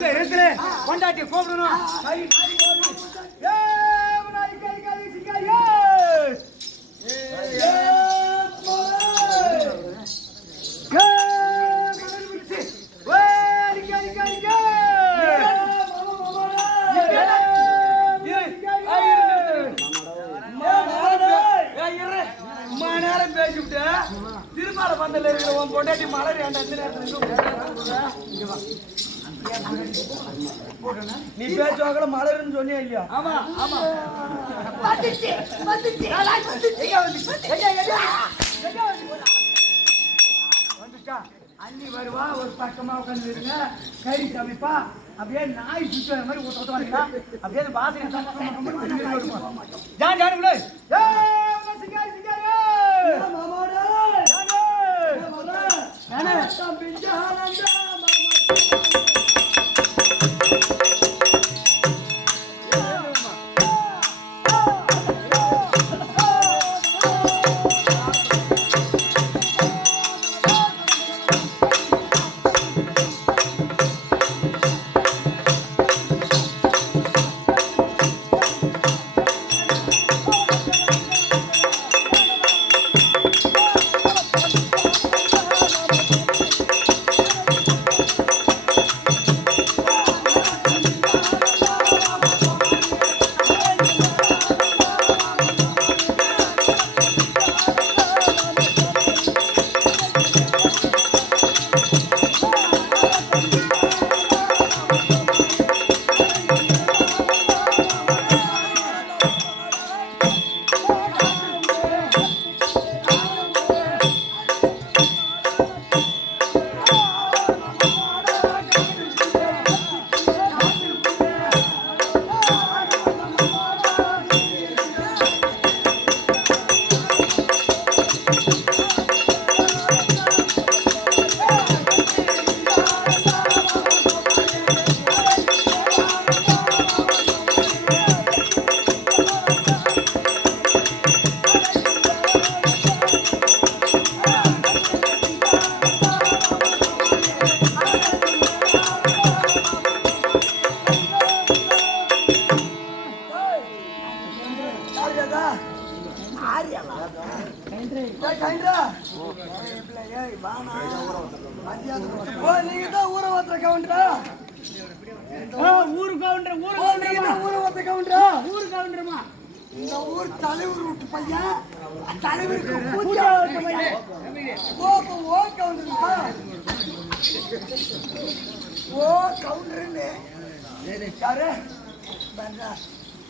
கொண்டாட்டி கூப்பிடணும். நேரம் பேசிவிட்டு திருமால பந்தல இருக்கிற பொண்டாட்டி மலர் நீ பேச்சுவாக்கல மலர்ன்னு சொன்னியா இல்லையா? ஆமா ஆமா வந்துட்டா அண்ணி வருவா, ஒரு பக்கமா உட்காந்து இருங்க, கறி சமைப்பா, அப்படியே நாய் சுற்றுற மாதிரி ஊத்துவாங்க, அப்படியே வாசனை ஜான் ஜான்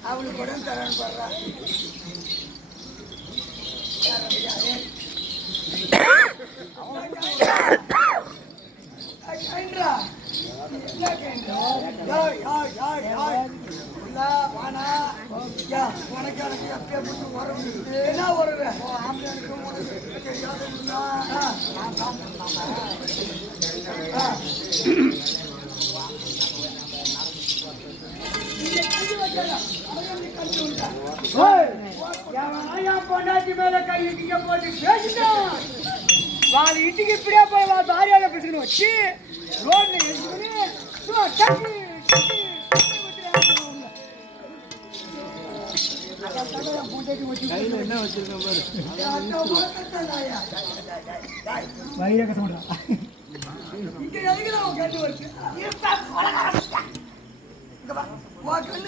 அவளுக்கு உடனே தரேன்னு பாடுறா. உனக்கு எனக்கு எப்ப உறவு என்ன உறவு ஆம்பளைக்கு உனக்கு தெரியாதுன்னா பொண்டாட்டி மேல கை இட்டிக்க போட்டு பேசிட்டான். వాళ్ళ ఇంటికి ఇప్పుడే పోయి వాళ్ళ భార్య పెట్టుకుని వచ్చి రోడ్లు వేసుకుని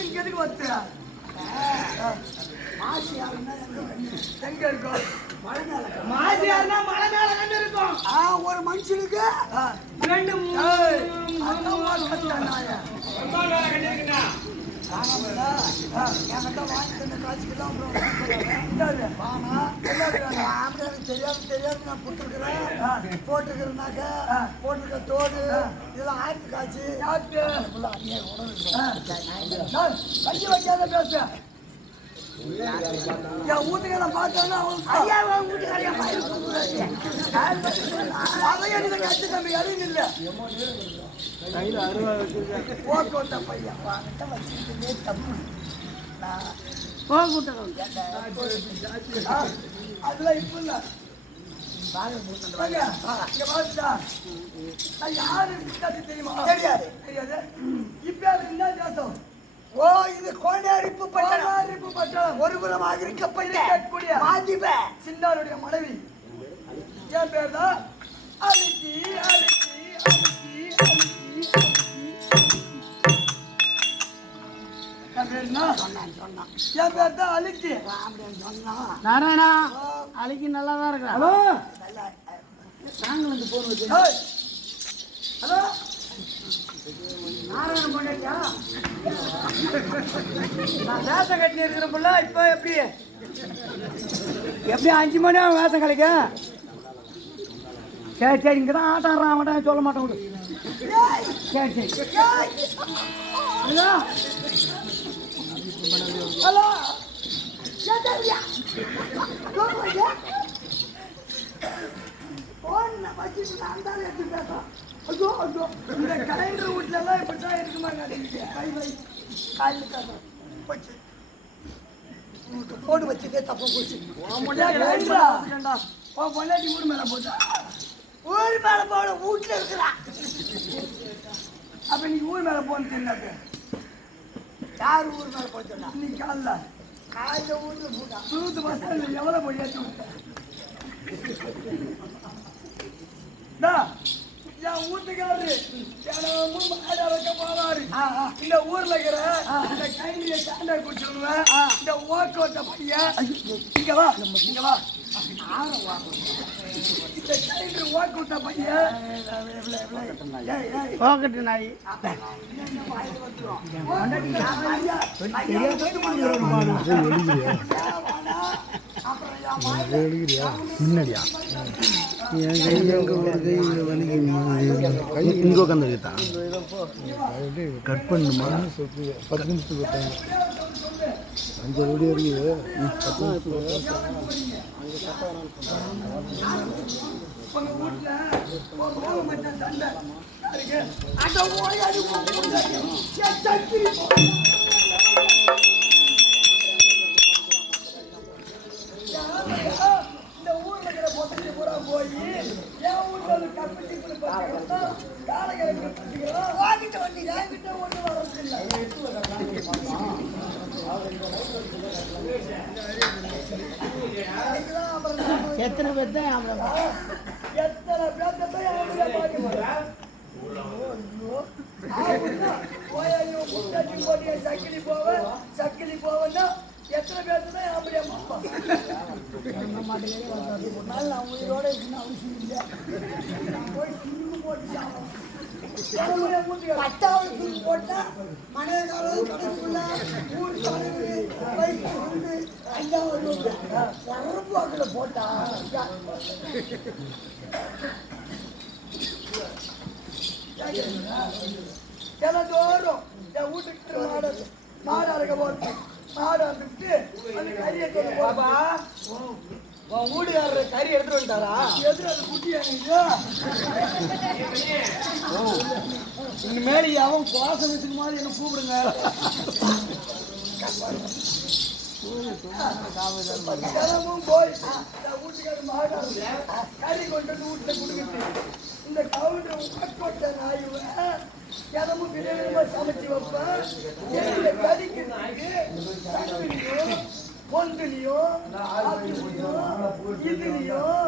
ఇంకెందుకు వస్తా மாசி யாருன்னா எங்க இருக்கும்? மலை மேல. மாசி யாருன்னா மலை மேல கண்டு இருக்கும். ஒரு மனுஷனுக்கு ரெண்டு தெரியாது நான் கொடுத்துருக்கிறேன் போட்டுக்கிறேன்னாக்க போட்டுருக்க தோடு இதெல்லாம் ஆயிரத்து காய்ச்சி கஞ்சி வைக்காத பேச என் வீட்டுக்கெல்லாம் பார்த்தோன்னா அதையும் கட்சி தம்பி அறிவு இல்லை போக்குவரத்த பையன் வச்சுக்கிட்டே தப்பு அதெல்லாம் இப்ப இல்லை தெரியுமா? தெரியாது. இப்ப என்ன தேசம்? ஓ, இது கோனேரிப்பு பட்டணம். ஒரு புறமாக இருக்கக்கூடிய மாதிப சின்னாருடைய மனைவி. என் பேர் தான் அலிக்கி. நாராயணா அலிக்கு நல்லா தான் இருக்கிறேன். ஹலோ நாங்கள் வந்து போன் ஹலோ நாராயணன் பண்ணியா? நான் வேஷம் கட்டி இருக்கிறப்பல இப்போ எப்படி 5 மணி ஆகும் வேஷம் கிடைக்கும். சரி இங்கே தான் ஆட்டம் ஆடுறான். அவன்கிட்ட சொல்ல மாட்டேன் விடு. சரி ஹலோ ஹலோ இந்த கலைஞர் வீட்டுல எல்லாம் இப்படிதான் இருக்குமாங்க. போடு வச்சுக்கே தப்ப போச்சு. பொண்டாட்டி ஊர் மேல போட்டா ஊர் மேல போட வீட்டுல இருக்கிறா. அப்ப நீ ஊர் மேல போன்னு தெரியாது. யார் ஊர் மேல போச்சா? நீ காலைல ஊர்ல போட்டா 20 வருஷம் எவ்வளவு போய் ஏற்றி விட்டேன். என் வீட்டுக்காரரு தினமும் மாடை வைக்க போவாரு. இந்த ஊர்ல இருக்கிற இந்த கைண்டிய சாண்டை கூட்டு சொல்லுவேன். இந்த ஓக்கோட்ட பையன் இங்க வா இந்த கைண்டு ஓக்கோட்ட பையன் பாக்கெட்டு நாய் முன்னாடியா என் கை எங்க ஒரு கை வலிக்கு இங்கே உட்காந்துருக்கா கட் பண்ணுமா 10 நிமிஷத்துக்கு டைம் 5 ஓடி இருக்குது 10 நிமிஷத்துக்கு உங்க வீட்டுல சண்டை இந்த ஊர்ல இருக்கிற பொட்டை பூரா போய் என் ஊர்ல ஒரு கப்பி காலகிழக்கு என்கிட்ட ஒண்ணு வரதில்லை. எத்தனை பேர் தான் எத்தனை பேர் சக்கிலி போவன்னா எத்தனை பேருக்கு தான் அப்படியே நான் உயிரோட இருக்கணும் அவசியம் இல்லை. போய் சிங்கு போட்டு பட்டாவது போட்டா மனைவிக்காரது கடைக்குள்ள ஊர் தலைவர் வயசு வந்து 5வது வரப்பாக்குல போட்டா தினந்தோறும் என் வீட்டுக்கு மாடு அறுக்க போட்டு மாடு அறுத்துட்டு அந்த கறியை பாபா உன் வீடுகாரர் கறி எடுத்துட்டு வந்துட்டாரா? எதிர அது குட்டி இனிமேல் அவன் கோசம் வச்சுக்க மாதிரி என்ன கூப்பிடுங்க. தினமும் போய் வீட்டுக்காரர் மாடு கறி கொண்டு வந்து வீட்டுல கொடுக்குது. இந்த கவுண்டர் உட்கொட்ட நாயுவ தினமும் விதவிதமா சமைச்சு வைப்பேன். கறிக்கு சங்கிலியும் பொந்துலியும் இதுலியும்